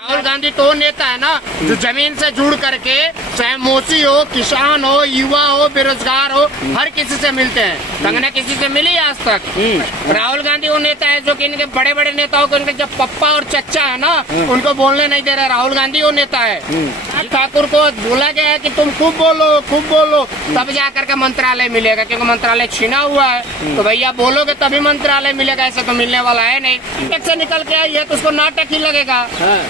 राहुल गांधी तो नेता है ना जो जमीन से जुड़ करके, चाहे मोची हो, किसान हो, युवा हो, बेरोजगार हो, हर किसी से मिलते हैं। कंगना किसी से मिली आज तक? राहुल गांधी वो नेता है जो कि इनके बड़े बड़े नेताओं को, इनके जब पप्पा और चच्चा है ना, उनको बोलने नहीं दे रहे। राहुल गांधी वो नेता है। ठाकुर को बोला गया है कि तुम खूब बोलो तब जाकर के मंत्रालय मिलेगा, क्योंकि मंत्रालय छीना हुआ है। तो भैया बोलोगे तभी मंत्रालय मिलेगा, ऐसे तो मिलने वाला है नहीं। एक से निकल के आई है तो उसको नाटक ही लगेगा।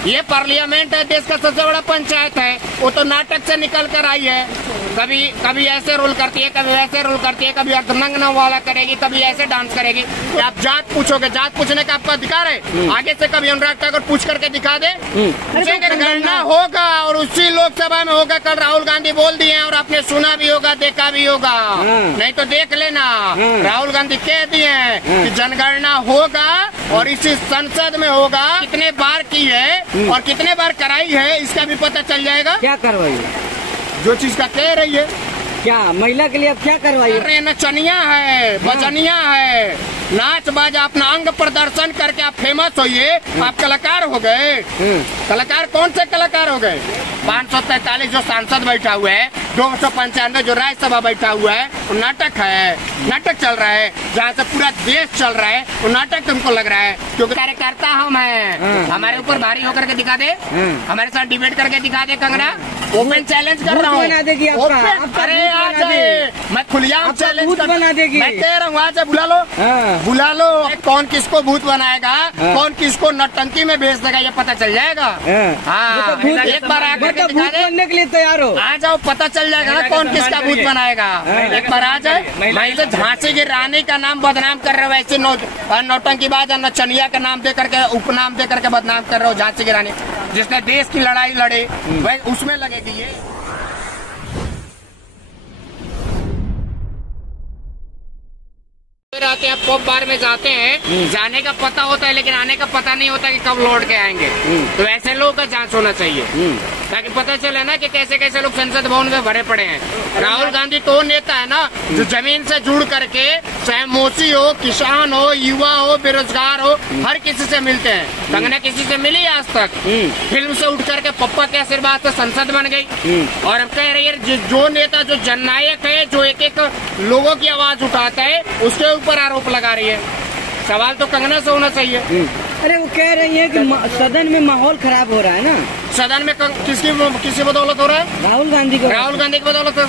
ये पार्लियामेंट है, देश का सबसे बड़ा पंचायत है, वो तो नाटक से निकल कर आई है। कभी ऐसे रोल करती है, कभी वैसे रोल करती है, कभी अर्धनग्न वाला करेगी, कभी ऐसे डांस करेगी। आप जात पूछोगे, जात पूछने का आपका अधिकार है। आगे से कभी अनुराग ठाकुर पूछ करके दिखा दे, जनगणना होगा और उसी लोकसभा में होगा। कल राहुल गांधी बोल दिए और आपने सुना भी होगा, देखा भी होगा, नहीं तो देख लेना। राहुल गांधी कह दिए कि जनगणना होगा और इसी संसद में होगा। कितने बार की है और कितने बार कराई है इसका भी पता चल जाएगा। क्या करवाई? जो चीज का कह रही है, क्या महिला के लिए अब क्या करवाई? अरे नचनिया है, बजनिया है, नाच बाजा अपना अंग प्रदर्शन करके आप फेमस होइए, आप कलाकार हो गए। कलाकार कौन से कलाकार हो गए? 543 जो सांसद बैठा हुआ है, 295 जो राज्यसभा बैठा हुआ है, वो नाटक है, नाटक चल रहा है। जहाँ से पूरा देश चल रहा है वो नाटक तुमको लग रहा है, क्योंकि कार्यकर्ता हम हैं। हमारे ऊपर भारी होकर के दिखा दे, हमारे साथ डिबेट करके दिखा दे। कंगना ओपन चैलेंज कर रहा हूँ। अरे आ जाए, मैं खुलेआम चैलेंज बना देगी। मैं कह रहा हूँ आ जाए, बुला लो। कौन किसको भूत बनाएगा, कौन किसको नटंकी में भेज देगा, ये पता चल जाएगा। हाँ, एक बार आकर के दिखा दे, के लिए तैयार हो। आ जाओ, पता चल जाएगा ना कौन किसका भूत बनाएगा। एक बार आ जाए। भाई तो झांसी की रानी का नाम बदनाम कर रहे हो, वैसे नौटंकीबाज नचनिया का नाम दे करके, उपनाम दे करके बदनाम कर रहे हो। झांसी की रानी जिसने देश की लड़ाई लड़े, वही उसमें लगेगी ये। आते हैं पॉप बार में जाते हैं, जाने का पता होता है लेकिन आने का पता नहीं होता कि कब लौट के आएंगे। तो ऐसे लोगों का जांच होना चाहिए ताकि पता चले ना कि कैसे कैसे लोग संसद भवन में भरे पड़े हैं। राहुल गांधी तो नेता है ना जो जमीन से जुड़ करके, चाहे मोची हो, किसान हो, युवा हो, बेरोजगार हो, हर किसी से मिलते हैं। कंगना किसी से मिली आज तक? फिल्म से उठ करके पप्पा के आशीर्वाद से संसद बन गई। और अब कह रही है जो नेता जो जननायक है, जो एक एक लोगों की आवाज उठाता है, उसके ऊपर आरोप लगा रही है। सवाल तो कंगना से होना चाहिए। अरे वो कह रही है कि सदन में माहौल खराब हो रहा है ना। सदन में किसकी बदौलत हो रहा है? राहुल गांधी की बदौलत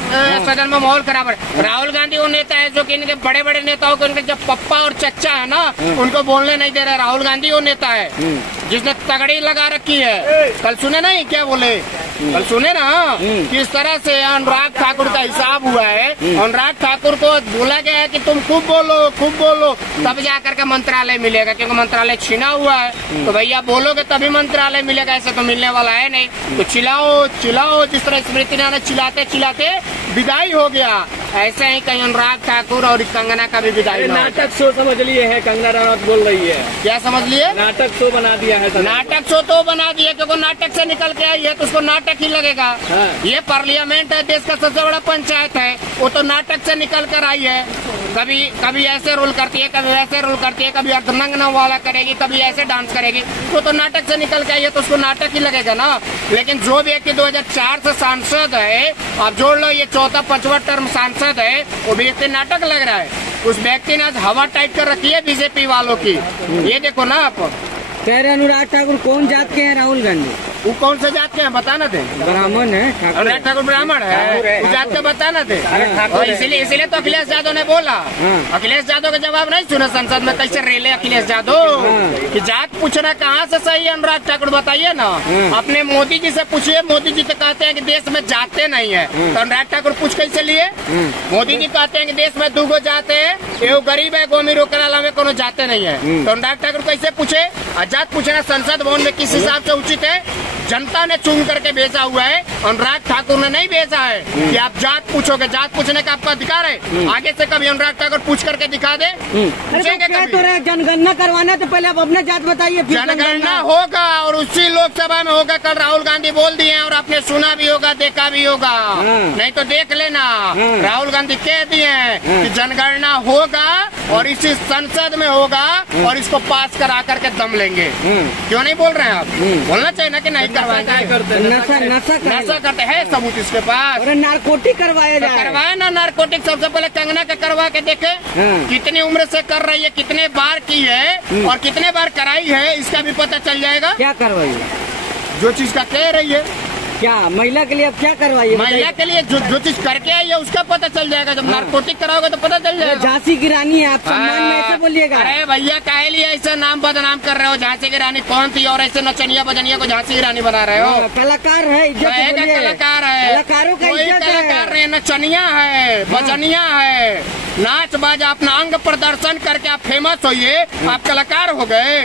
सदन में माहौल खराब है। राहुल गांधी वो नेता है जो कि इनके बड़े बड़े नेताओं को, इनके जब पप्पा और चच्चा है ना, उनको बोलने नहीं दे रहे। राहुल गांधी वो नेता है जिसने तगड़ी लगा रखी है। कल सुने नहीं क्या बोले? कल सुने ना किस तरह से अनुराग ठाकुर का हिसाब हुआ है। अनुराग ठाकुर को बोला गया है कि तुम खूब बोलो तब जाकर के मंत्रालय मिलेगा, क्योंकि मंत्रालय छीना हुआ है। तो भैया बोलोगे तभी मंत्रालय मिलेगा, ऐसे तो मिलने वाला है नहीं। तो चिल्लाओ जिस तरह स्मृति ईरानी चिल्लाते विदाई हो गया, ऐसे ही कहीं अनुराग ठाकुर और कंगना का भी विदाई। नाटक शो समझ लिए है, कंगना रनौत बोल रही है। क्या समझ लिए? नाटक शो बना दिया है। नाटक शो तो बना दिया, क्योंकि नाटक से निकल के आई है तो उसको नाटक ही लगेगा। ये पार्लियामेंट है, देश का सबसे बड़ा पंचायत है, वो तो नाटक से निकल कर आई है। कभी ऐसे रोल करती है, कभी वैसे रोल करती है, कभी अर्धनग्न वाला करेगी, कभी ऐसे डांस करेगी। वो तो नाटक से निकल के आई है तो उसको नाटक ही लगेगा ना। लेकिन जो व्यक्ति 2004 से सांसद है, आप जोड़ लो ये चौथा 5वां टर्म सांसद है, वो व्यक्ति नाटक लग रहा है। उस व्यक्ति ने आज हवा टाइट कर रखी है बीजेपी वालों की। ये देखो ना आप। कह रहे अनुराग ठाकुर कौन जात के हैं राहुल गांधी? वो कौन से जात के हैं बताना थे? ब्राह्मण है। अनुराग ठाकुर ब्राह्मण है, उस जात के बताना थे। और इसीलिए तो अखिलेश यादव ने बोला। अखिलेश यादव का जवाब नहीं सुना संसद में, कैसे रेले अखिलेश यादव कि जात पूछना कहाँ से सही है? अनुराग ठाकुर बताइए ना। अपने मोदी जी से पूछिए, मोदी जी तो कहते हैं कि देश में जाते नहीं है, तो अनुराग ठाकुर पूछ कैसे लिए? मोदी जी कहते हैं कि देश में 2 जाते हैं, एगो गरीब है, गोमी रोकराला में कोनो जाते नहीं है, तो अनुराग ठाकुर कैसे पूछे? जात पूछना संसद भवन में किस हिसाब से उचित है? जनता ने चुन करके भेजा हुआ है, अनुराग ठाकुर ने नहीं भेजा है कि आप जात पूछोगे। जात पूछने का आपका अधिकार है। आगे से कभी अनुराग ठाकुर पूछ करके दिखा दे। जनगणना करवाना तो पहले आप अपने जात बताइए। जनगणना होगा और उसी लोकसभा में होगा। कल राहुल गांधी बोल दिए और आपने सुना भी होगा, देखा भी होगा। होगा। नहीं तो देख लेना, राहुल गांधी कह दिए हैं कि जनगणना होगा और इसी संसद में होगा और इसको पास करा करके दम लेंगे। क्यों नहीं बोल रहे हैं आप? बोलना चाहिए ना कि नहीं करवाएंगे। नशा करते हैं, सबूत इसके पास। नारकोटिक करवाया जाए, करवाए ना नारकोटिक। सबसे पहले कंगना का करवा के देखे कितनी उम्र से कर रही है, कितने बार की है और कितने बार कराई है, इसका भी पता चल जाएगा। क्या करवाई? जो चीज का कह रही है, क्या महिला के लिए अब क्या करवाइए? महिला के लिए जो चीज करके आई है उसका पता चल जाएगा। जब नारकोटिक कराओगे तो पता चल जाएगा। झांसी की रानी है, आप सम्मान में ऐसे बोलिएगा? अरे भैया काहे लिए ऐसे नाम बदनाम कर रहे हो? झांसी की रानी कौन थी और ऐसे नचनिया बजनिया को झांसी की रानी बना रहे हो? कलाकार है, इज्जत बोलिए। कलाकार है, कलाकारों का इज्जत है। कलाकार है, नचनिया है, बजनिया है, नाच बाज अपना अंग प्रदर्शन करके आप फेमस होइए, आप कलाकार हो गए।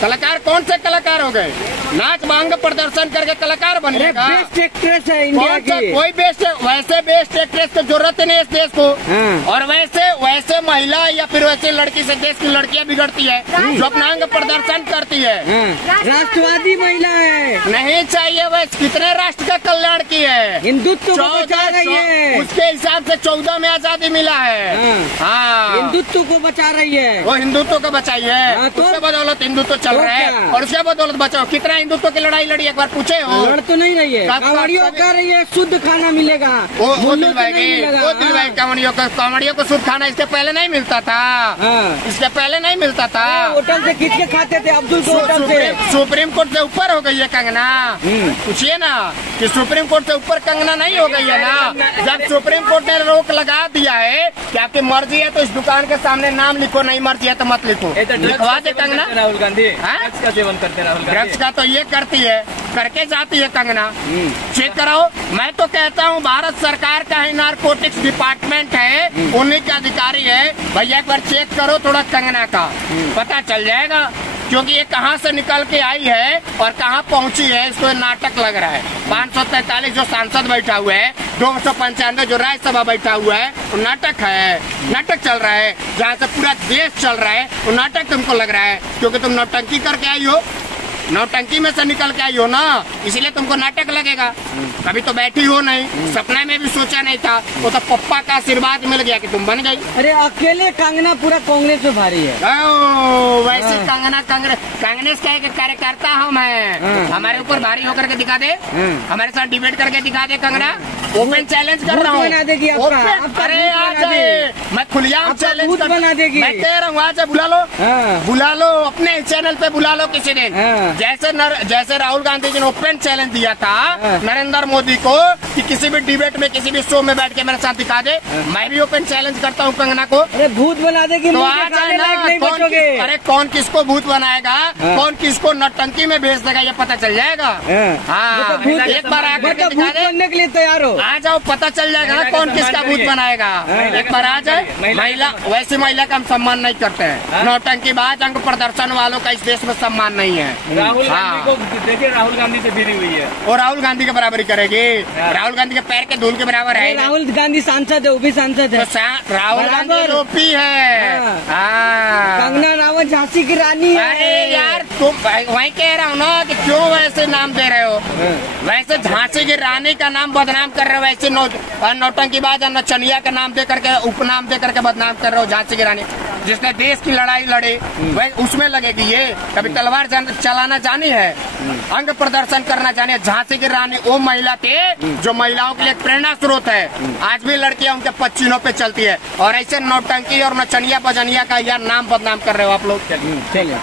कलाकार कौन से कलाकार हो गए? नाच अंग प्रदर्शन करके कलाकार बनिएगा। बेस्ट एक्ट्रेस है इंडिया की। कोई बेस्ट, वैसे बेस्ट एक्ट्रेस की जरूरत नहीं इस देश को। और वैसे महिला या फिर वैसे लड़की से देश की लड़कियां बिगड़ती है जो अपना अंग प्रदर्शन करती है। राष्ट्रवादी महिला है, नहीं चाहिए। वैसे कितने राष्ट्र का कल्याण की है? हिंदुत्व को बचा रही है। उसके हिसाब से 14 में आजादी मिला है। हाँ, हिंदुत्व को बचा रही है। वो हिंदुत्व को बचाइए। तो उसके बदौलत हिंदुत्व चल रहा है और उसके बदौलत बचाओ। कितना हिंदुत्व की लड़ाई लड़ी एक बार पूछे हो? लड़ तो नहीं रही है। कांवड़ियों कह रही है शुद्ध खाना मिलेगा, वो दिलवाएगी। कांवड़ियों को शुद्ध खाना इसके पहले नहीं मिलता था। इसके पहले नहीं मिलता था। होटल से खींच के खाते थे अब्दुल को होटल से। सुप्रीम कोर्ट से ऊपर हो गई है कंगना। पूछिए ना कि सुप्रीम कोर्ट से ऊपर कंगना नहीं हो गई है ना? जब सुप्रीम कोर्ट ने रोक लगा दिया है कि आपकी मर्जी है तो इस दुकान के सामने नाम लिखो, नहीं मर्जी है तो मत लिखो, लिखवा दे कंगना। राहुल गांधी ड्रग्स का सेवन करते हैं। ड्रग्स का तो ये करती है, करके जाती है कंगना। चेक कराओ। मैं तो कहता हूँ भारत सरकार का ही नारकोटिक्स डिपार्टमेंट है, उन्हीं के अधिकारी है। भैया एक बार चेक करो थोड़ा कंगना का, पता चल जाएगा। क्योंकि ये कहाँ से निकल के आई है और कहाँ पहुँची है, इसको नाटक लग रहा है। 543 जो सांसद बैठा हुआ है, 295 जो राज्यसभा बैठा हुआ है, वो नाटक है। नाटक चल रहा है। जहाँ से पूरा देश चल रहा है वो नाटक तुमको लग रहा है, क्योंकि तुम नौटंकी करके आई हो, नौटंकी में से निकल के आई हो ना, इसलिए तुमको नाटक लगेगा। कभी तो बैठी हो नहीं, सपने में भी सोचा नहीं था। वो तो पप्पा का आशीर्वाद मिल गया कि तुम बन गई। अरे अकेले कंगना पूरा कांग्रेस में भारी है। वैसे कंगना कांग्रेस का एक कार्यकर्ता हम हैं। हमारे ऊपर भारी होकर के दिखा दे, हमारे साथ डिबेट करके दिखा दे। कंगना ओपन चैलेंज कर रहा हूँ। बना देगी आपका। अरे आ जाए, मैं खुलेआम चैलेंज बना देगी। मैं कह रहा हूँ आ जाए, बुला लो अपने चैनल पे, बुला लो किसी दिन। जैसे राहुल गांधी जी ने ओपन चैलेंज दिया था नरेंद्र मोदी को कि किसी भी डिबेट में, किसी भी शो में बैठ के मेरे साथ दिखा दे, मैं भी ओपन चैलेंज करता हूँ कंगना को। अरे भूत बना देगी तो आ जाए ना। अरे कौन किसको भूत बनाएगा, कौन किसको नौटंकी में भेज देगा, ये पता चल जाएगा। हाँ, एक बार आकर के दिखा दे, बनने के लिए तैयार हो। आ जाओ, पता चल जाएगा ना कौन किसका भूत बनाएगा। एक बार आ जाए। महिला, वैसी महिला का हम सम्मान नहीं करते हैं। नौटंकीबाज अंग प्रदर्शन वालों का इस देश में सम्मान नहीं है। राहुल गांधी को देखिए, राहुल गांधी से भिड़ी हुई है और राहुल गांधी के बराबरी करेगी। राहुल गांधी के पैर के धूल के बराबर है। राहुल गांधी सांसद है, वो भी सांसद है। तो राहुल गांधी ओपी है। कंगना रावत झांसी की रानी है। अरे यार तुम वही कह रहा हूँ ना कि क्यों वैसे नाम दे रहे हो। वैसे झांसी की रानी का नाम बदनाम कर रहे हो, वैसे नौटंकीबाज और नचनिया का नाम दे करके, उपनाम दे करके बदनाम कर रहे हो। झांसी की रानी जिसने देश की लड़ाई लड़ी, वही उसमें लगेगी ये। कभी तलवार चलाना जानी है, अंग प्रदर्शन करना जानी है। झांसी की रानी वो महिला थी जो महिलाओं के लिए प्रेरणा स्रोत है। आज भी लड़कियां उनके पच्चीनों पे चलती है और ऐसे नौटंकी और नचनिया बजनिया का यार नाम बदनाम कर रहे हो आप लोग। चलिए।